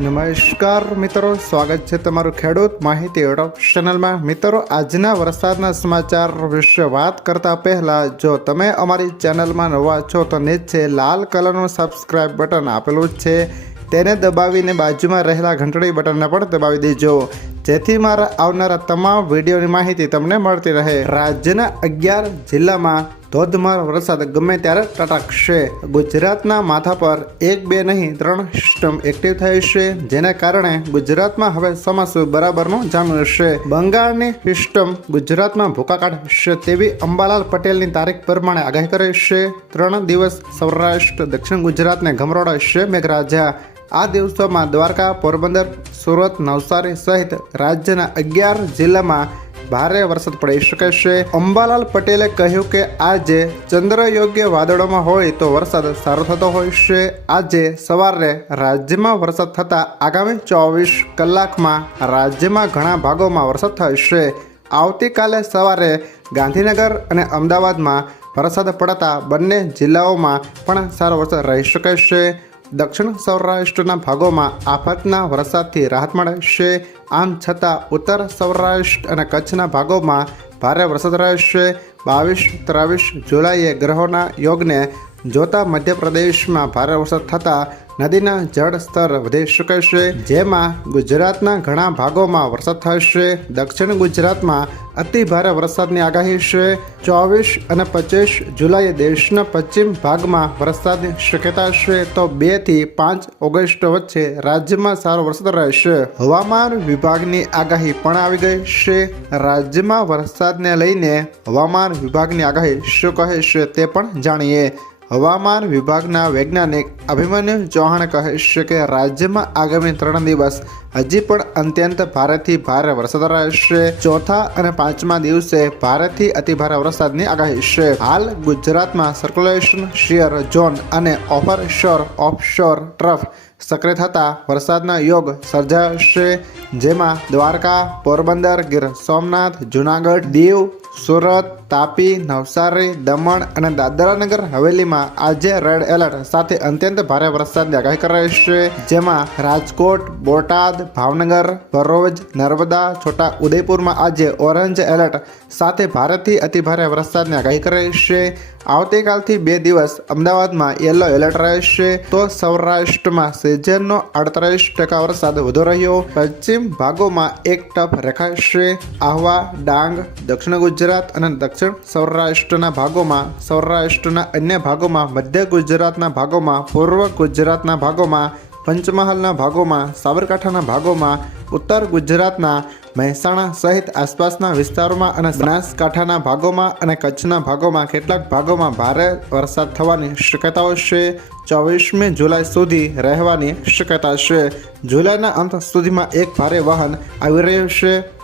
નમસ્કાર મિત્રો, સ્વાગત છે તમારું ખેડૂત માહિતી યુટ્યુબ ચેનલમાં. મિત્રો, આજના વરસાદના સમાચાર વિશે વાત કરતા પહેલા, જો તમે અમારી ચેનલમાં નવા છો, તો નીચે લાલ કલરનું સબસ્ક્રાઇબ બટન આપેલું છે. તેને દબાવીને બાજુમાં રહેલા ઘંટડી બટનને પણ દબાવી દેજો. જેથી મારા આવનારા તમામ વિડીયોની માહિતી તમને મળતી રહે. રાજ્યના અગિયાર જિલ્લામાં ધોધમાર વરસાદ ગમે ત્યારે ટટકશે ગુજરાતના માથા પર એક બે નહીં, ત્રણ સિસ્ટમ એક્ટિવ થઈ છે, જેના કારણે ગુજરાતમાં હવે ચોમાસું બરાબરનું જામ્યું બંગાળની સિસ્ટમ ગુજરાતમાં ભૂકા કાઢશે તેવી અંબાલાલ પટેલની તારીખ પ્રમાણે આગાહી કરી છે. ત્રણ દિવસ સૌરાષ્ટ્ર, દક્ષિણ ગુજરાતને ગમરોડાશે મેઘરાજા. આ દિવસોમાં દ્વારકા, પોરબંદર, સુરત, નવસારી સહિત રાજ્યના અગિયાર જિલ્લામાં ભારે વરસાદ પડી. શકે છે. અંબાલાલ પટેલે કહ્યું કે આજે ચંદ્ર યોગ્ય વાદળોમાં હોય તો વરસાદ સારો થતો હોય છે. આજે સવારે રાજ્યમાં વરસાદ થતાં આગામી ચોવીસ કલાકમાં રાજ્યમાં ઘણા ભાગોમાં વરસાદ થશે આવતીકાલે સવારે ગાંધીનગર અને અમદાવાદમાં વરસાદ પડતા બંને જિલ્લાઓમાં પણ સારો વરસાદ રહી શકે છે. દક્ષિણ સૌરાષ્ટ્રના ભાગોમાં આફતના વરસાદથી રાહત મળશે આમ છતાં ઉત્તર સૌરાષ્ટ્ર અને કચ્છના ભાગોમાં ભારે વરસાદ રહેશે. બાવીસ, ત્રેવીસ જુલાઈએ ગ્રહોના યોગને જોતા મધ્યપ્રદેશમાં ભારે વરસાદ થતાં નદીના જળ સ્તર વધી શકે છે જેમાં ગુજરાતના ઘણા ભાગોમાં વરસાદ થશે. દક્ષિણ ગુજરાતમાં અતિ ભારે વરસાદની આગાહી છે. ચોવીસ અને પચીસ જુલાઈએ દેશના પશ્ચિમ ભાગમાં વરસાદની શક્યતા છે તો બેથી પાંચ ઓગસ્ટ વચ્ચે રાજ્યમાં સારો વરસાદ રહેશે. હવામાન વિભાગની આગાહી પણ આવી ગઈ છે. રાજ્યમાં વરસાદને લઈને હવામાન વિભાગની આગાહી શું કહે છે તે પણ જાણીએ. હવામાન વિભાગના વૈજ્ઞાનિક અભિમન્યુ ચૌહાણ કહે છે કે રાજ્યમાં આગામી ત્રણ દિવસ હજી પણ અત્યંત ભારેથી ભારે વરસાદ રહેશે. ચોથા અને પાંચમા દિવસે ભારેથી અતિભારે વરસાદની આગાહી છે. હાલ ગુજરાતમાં સર્ક્યુલેશન શિયર ઝોન અને ઓફર શોર ઓફશોર ટ્રફ સક્રિય થતા વરસાદના યોગ સર્જાશે. જેમાં દ્વારકા, પોરબંદર, ગીર સોમનાથ, જુનાગઢ, દીવ, સુરત તાપી, નવસારી, દમણ અને દાદરાનગર હવેલીમાં આજે રેડ એલર્ટ સાથે અત્યંત ભારે વરસાદની આગાહી કરાઈ છે. જેમાં રાજકોટ, બોટાદ, ભાવનગર, ભરૂચ, નર્મદા, છોટા ઉદયપુરમાં આજે ઓરેન્જ એલર્ટ સાથે ભારેથી અતિભારે વરસાદની આગાહી કરાઈ છે. આવતીકાલથી બે દિવસ અમદાવાદમાં યલો એલર્ટ રહેશે. તો સૌરાષ્ટ્રમાં સિઝનનો અડતાલીસ ટકા વરસાદ વધુ રહ્યો. પશ્ચિમ ભાગોમાં એક ટપ રેખાશે. આહવા, ડાંગ, દક્ષિણ ગુજરાત અને દક્ષિણ સૌરાષ્ટ્રના ભાગોમાં, સૌરાષ્ટ્રના અન્ય ભાગોમાં, મધ્ય ગુજરાતના ભાગોમાં, પૂર્વ ગુજરાતના ભાગોમાં, પંચમહાલના ભાગોમાં, સાબરકાંઠાના ભાગોમાં, ઉત્તર ગુજરાતના, મહેસાણા સહિત આસપાસના વિસ્તારોમાં અને બનાસકાંઠાના ભાગોમાં અને કચ્છના ભાગોમાં કેટલાક ભાગોમાં ભારે વરસાદ થવાની શક્યતાઓ છે. ચોવીસમી જુલાઈ સુધી રહેવાની શક્યતા છે. જુલાઈના અંત સુધીમાં એક ભારે વાહન આવી રહ્યું છે.